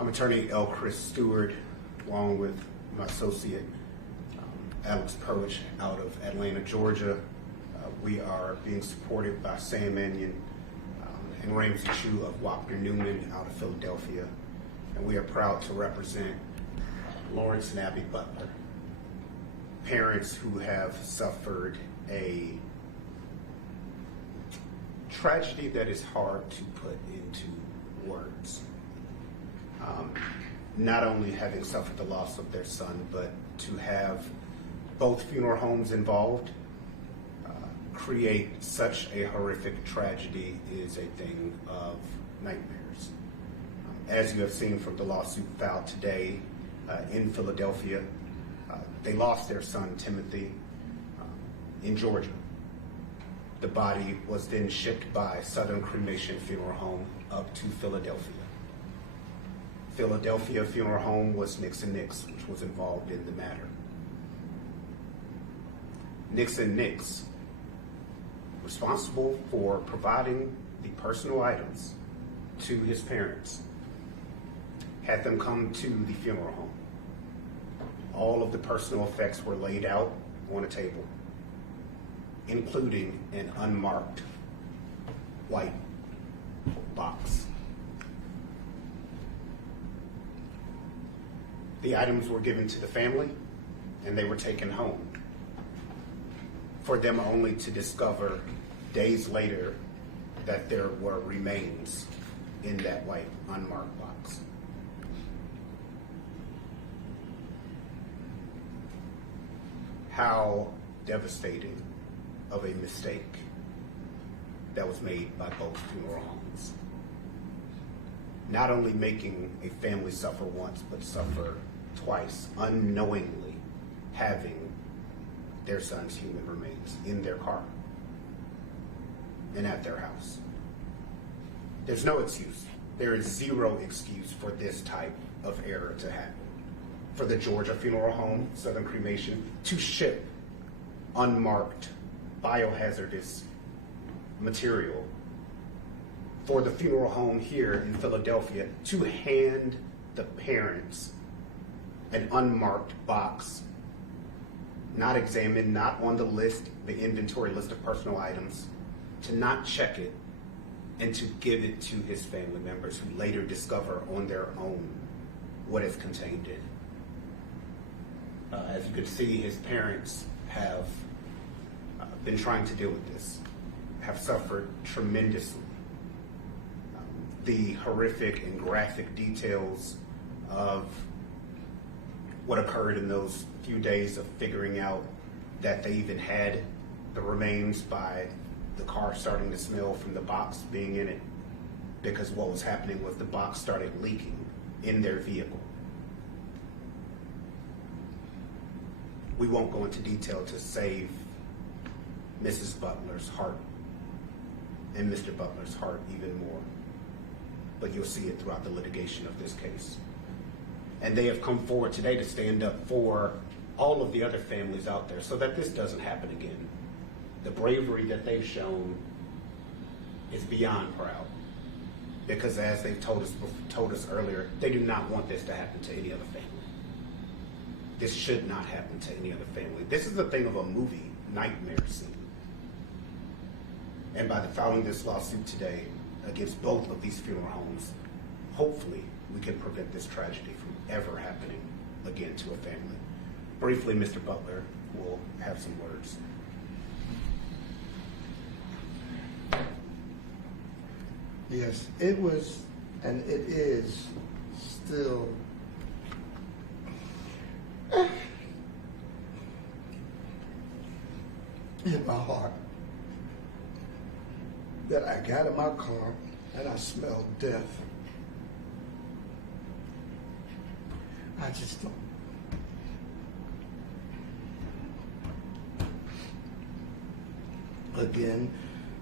I'm attorney L. Chris Stewart, along with my associate Alex Perlich out of Atlanta, Georgia. We are being supported by Sam Mannion and Ramsey Chu of Wapner Newman out of Philadelphia. And we are proud to represent Lawrence and Abbey Butler, parents who have suffered a tragedy that is hard to put into words. Not only having suffered the loss of their son, but to have both funeral homes involved create such a horrific tragedy is a thing of nightmares. As you have seen from the lawsuit filed today in Philadelphia, they lost their son, Timothy, in Georgia. The body was then shipped by Southern Cremations Funeral Home up to Philadelphia. Philadelphia Funeral Home was Nix Nix, which was involved in the matter. Nix Nix, responsible for providing the personal items to his parents, had them come to the funeral home. All of the personal effects were laid out on a table, including an unmarked white box. The items were given to the family and they were taken home, for them only to discover days later that there were remains in that white unmarked box. How devastating of a mistake that was made by both funeral homes. Not only making a family suffer once, but suffer twice, unknowingly having their son's human remains in their car and at their house. There's no excuse. There is zero excuse for this type of error to happen. For the Georgia Funeral Home, Southern Cremation, to ship unmarked biohazardous material, for the funeral home here in Philadelphia to hand the parents an unmarked box, not examined, not on the list, the inventory list of personal items, to not check it, and to give it to his family members who later discover on their own what is contained in it. As you can see, his parents have been trying to deal with this, have suffered tremendously. The horrific and graphic details of what occurred in those few days of figuring out that they even had the remains by the car starting to smell from the box being in it, because what was happening was the box started leaking in their vehicle. We won't go into detail to save Mrs. Butler's heart and Mr. Butler's heart even more, but you'll see it throughout the litigation of this case. And they have come forward today to stand up for all of the other families out there so that this doesn't happen again. The bravery that they've shown is beyond proud, because as they've told us earlier, they do not want this to happen to any other family. This should not happen to any other family. This is a thing of a movie nightmare scene. And by filing this lawsuit today against both of these funeral homes, hopefully we can prevent this tragedy from ever happening again to a family. Briefly, Mr. Butler will have some words. Yes, it was, and it is still in my heart that I got in my car and I smelled death. I just don't. Again,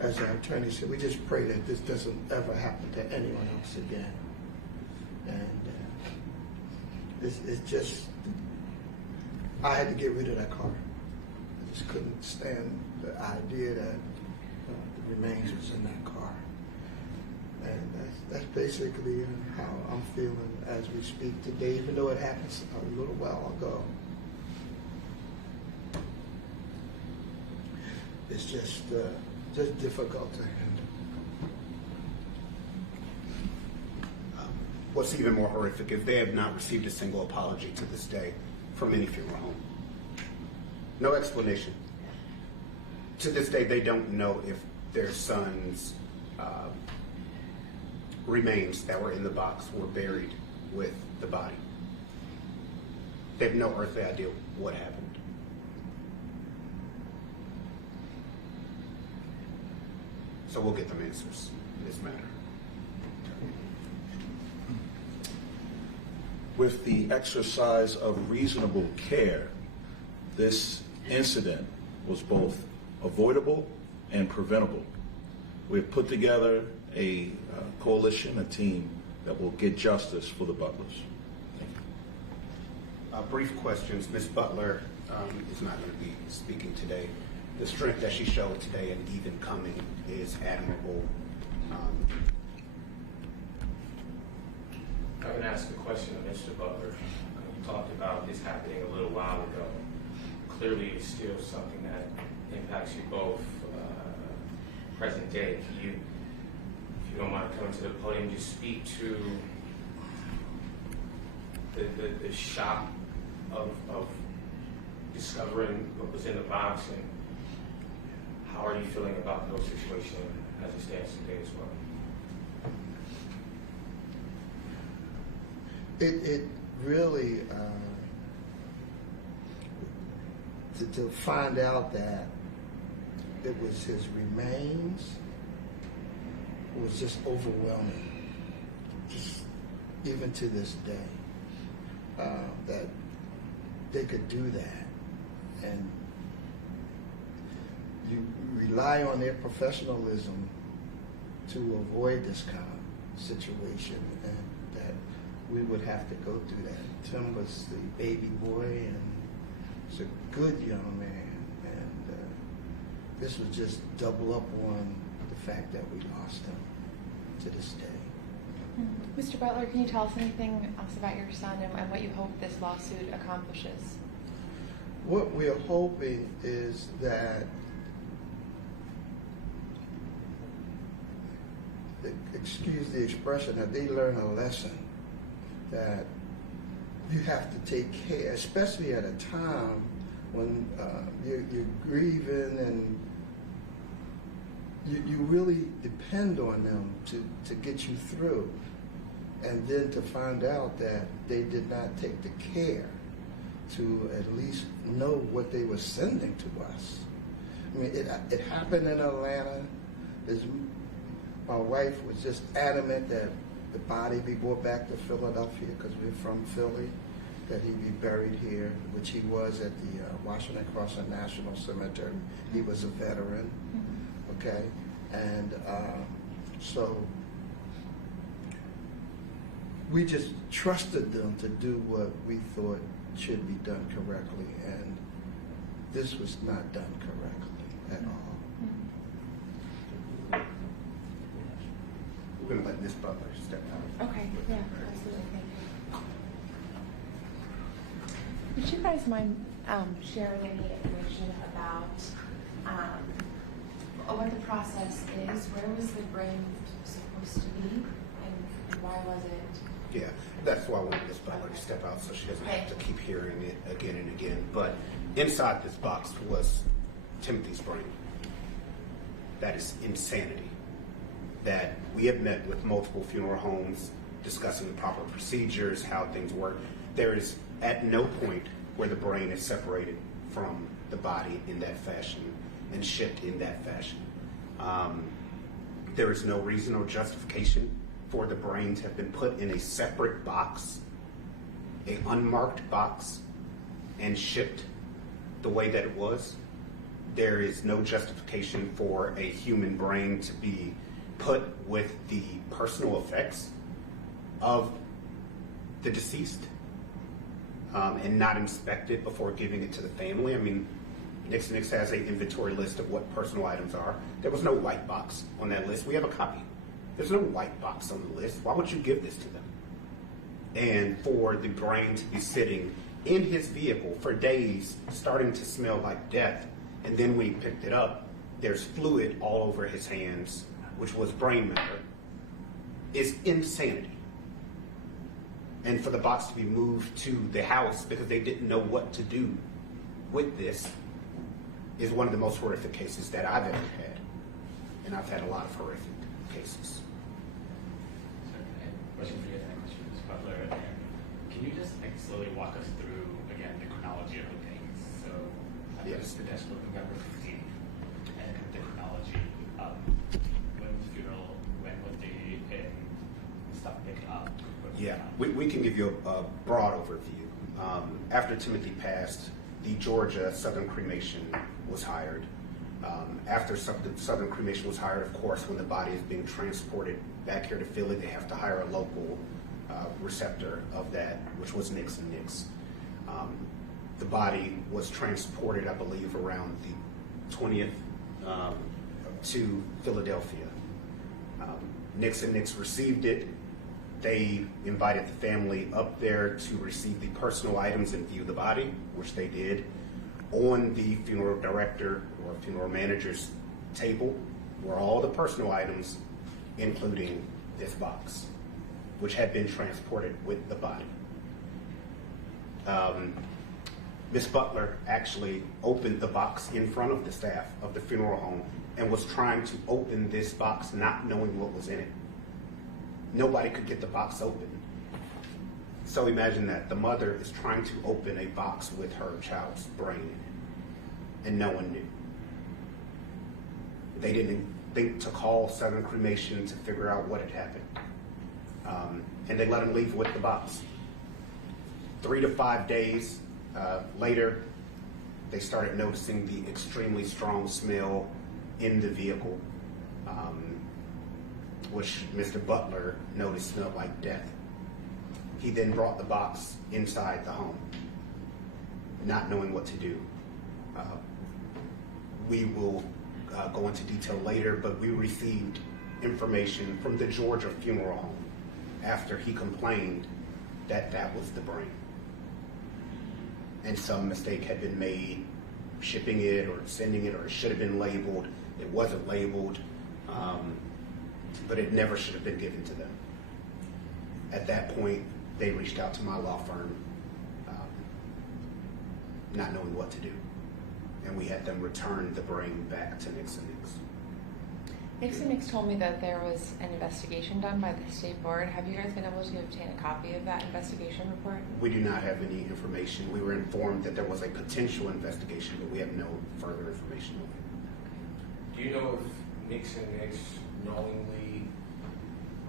as our attorney said, we just pray that this doesn't ever happen to anyone else again. And this is just, I had to get rid of that car. I just couldn't stand the idea that the remains was in that car. And that's basically how I'm feeling as we speak today, even though it happened a little while ago. It's just difficult to handle. What's even more horrific is they have not received a single apology to this day from any funeral home. No explanation. To this day, they don't know if their son's remains that were in the box were buried with the body. They have no earthly idea what happened. So we'll get them answers in this matter. With the exercise of reasonable care, this incident was both avoidable and preventable. We've put together a coalition, a team that will get justice for the Butlers. Thank you. Brief questions. Ms. Butler is not going to be speaking today. The strength that she showed today and even coming is admirable. I'm going to ask a question of Mr. Butler. You talked about this happening a little while ago. Clearly, it's still something that impacts you both present day. Can you, if you don't mind coming to the podium, just speak to the shock of discovering what was in the box, and how are you feeling about those situations as it stands today as well? It really, to find out that it was his remains was just overwhelming, just even to this day, that they could do that. And you rely on their professionalism to avoid this kind of situation, and that we would have to go through that. Tim was the baby boy, and he's a good young man, and this was just double up on the fact that we lost him to this day. Mr. Butler, can you tell us anything else about your son and what you hope this lawsuit accomplishes? What we're hoping is that, excuse the expression, that they learn a lesson that you have to take care, especially at a time when you're grieving and you really depend on them to get you through. And then to find out that they did not take the care to at least know what they were sending to us. I mean, it happened in Atlanta. My wife was just adamant that the body be brought back to Philadelphia, because we're from Philly, that he be buried here, which he was at the Washington Crossing National Cemetery. He was a veteran, okay? And so we just trusted them to do what we thought should be done correctly, and this was not done correctly at all. We're going to let Ms. Butler step out. Okay, yeah, absolutely. Thank you. Would you guys mind sharing any information about what the process is? Where was the brain supposed to be, and why was it? Yeah, that's why I wanted Ms. Butler to step out so she doesn't have to keep hearing it again and again. But inside this box was Timothy's brain. That is insanity. That we have met with multiple funeral homes discussing the proper procedures, how things work. There is at no point where the brain is separated from the body in that fashion and shipped in that fashion. There is no reason or justification for the brain to have been put in a separate box, a unmarked box, and shipped the way that it was. There is no justification for a human brain to be put with the personal effects of the deceased and not inspected before giving it to the family. I mean, Nix Nix has an inventory list of what personal items are. There was no white box on that list. We have a copy. There's no white box on the list. Why would you give this to them? and for the brain to be sitting in his vehicle for days, starting to smell like death. And then when he picked it up, there's fluid all over his hands, which was brain matter, is insanity. And for the box to be moved to the house because they didn't know what to do with this is one of the most horrific cases that I've ever had. And I've had a lot of horrific cases. Question for you, and question for Ms. Butler. Can you just slowly walk us through again the chronology of the things? So Yes. the death was November 15th, and the chronology of when was the funeral, when was the stuff picked up? Yeah, we can give you a broad overview. After Timothy passed, the Georgia Southern Cremation was hired. After Southern Cremation was hired, of course, when the body is being transported back here to Philly, they have to hire a local receptor of that, which was Nix Nix. The body was transported, I believe, around the 20th to Philadelphia. Nix Nix received it. They invited the family up there to receive the personal items and view the body, which they did. On the funeral director or funeral manager's table were all the personal items, including this box, which had been transported with the body. Ms. Butler actually opened the box in front of the staff of the funeral home and was trying to open this box not knowing what was in it. Nobody could get the box open. So imagine that. The mother is trying to open a box with her child's brain in it, and no one knew. They didn't think to call Southern Cremation to figure out what had happened. And they let him leave with the box. 3 to 5 days later, they started noticing the extremely strong smell in the vehicle, which Mr. Butler noticed smelled like death. He then brought the box inside the home, not knowing what to do. We will go into detail later, but we received information from the Georgia Funeral Home after he complained that that was the brain. And some mistake had been made shipping it or sending it, or it should have been labeled. It wasn't labeled, but it never should have been given to them. At that point, they reached out to my law firm, not knowing what to do. And we had them return the brain back to Nix Nix. Nix Nix told me that there was an investigation done by the state board. Have you guys been able to obtain a copy of that investigation report? We do not have any information. We were informed that there was a potential investigation, but we have no further information on it. Do you know if Nix Nix knowingly,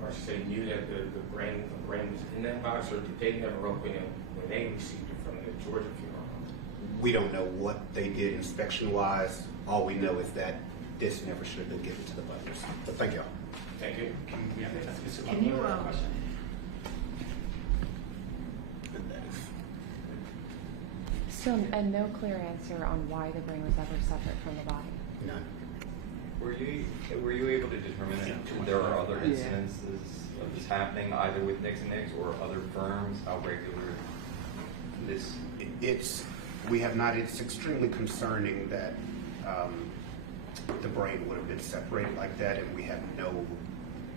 or say knew that the brain was in that box, or did they never open it when they received it from the Georgia Funeral Home? We don't know what they did inspection-wise. All we know is that this never should have been given to the Butlers. But thank y'all. Thank you. Yeah, that's Mr. Can you, Butler, question. Still, and no clear answer on why the brain was ever separate from the body. None. Were you able to determine if there are other incidences of this happening, either with Nix Nix or other firms? How regular this? We have not. It's extremely concerning that the brain would have been separated like that, and we have no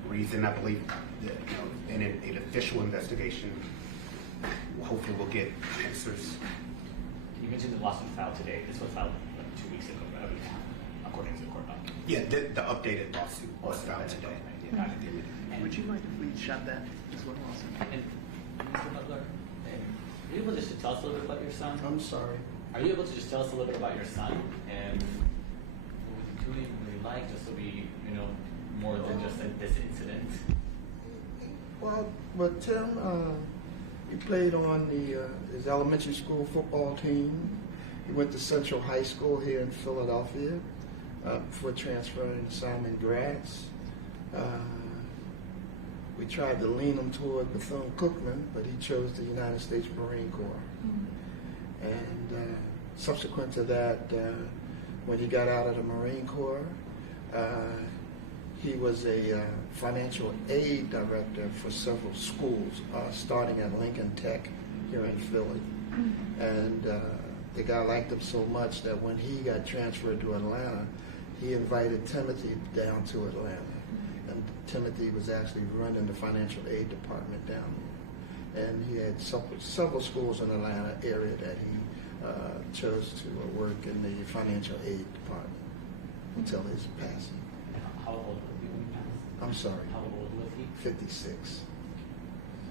reason. I believe that, in an official investigation, hopefully we'll get answers. You mentioned the lawsuit filed today. This was filed 2 weeks ago, according to the court document. Yeah, the updated lawsuit was filed today. And Would you mind if we shot that as well also? And Mr. Butler, are you able just to tell us a little bit about your son? I'm sorry. Are you able to just tell us a little bit about your son and what was he doing, what he liked, just so we, more than just this incident? Well, Tim, he played on his elementary school football team. He went to Central High School here in Philadelphia before transferring to Simon Gratz. We tried to lean him toward Bethune-Cookman, but he chose the United States Marine Corps. Mm-hmm. And subsequent to that, when he got out of the Marine Corps, He was a financial aid director for several schools, starting at Lincoln Tech here in Philly. And the guy liked him so much that when he got transferred to Atlanta, he invited Timothy down to Atlanta. And Timothy was actually running the financial aid department down there. And he had several schools in the Atlanta area that he chose to work in the financial aid department until his passing. How old was he when he passed? I'm sorry, How old was he? 56.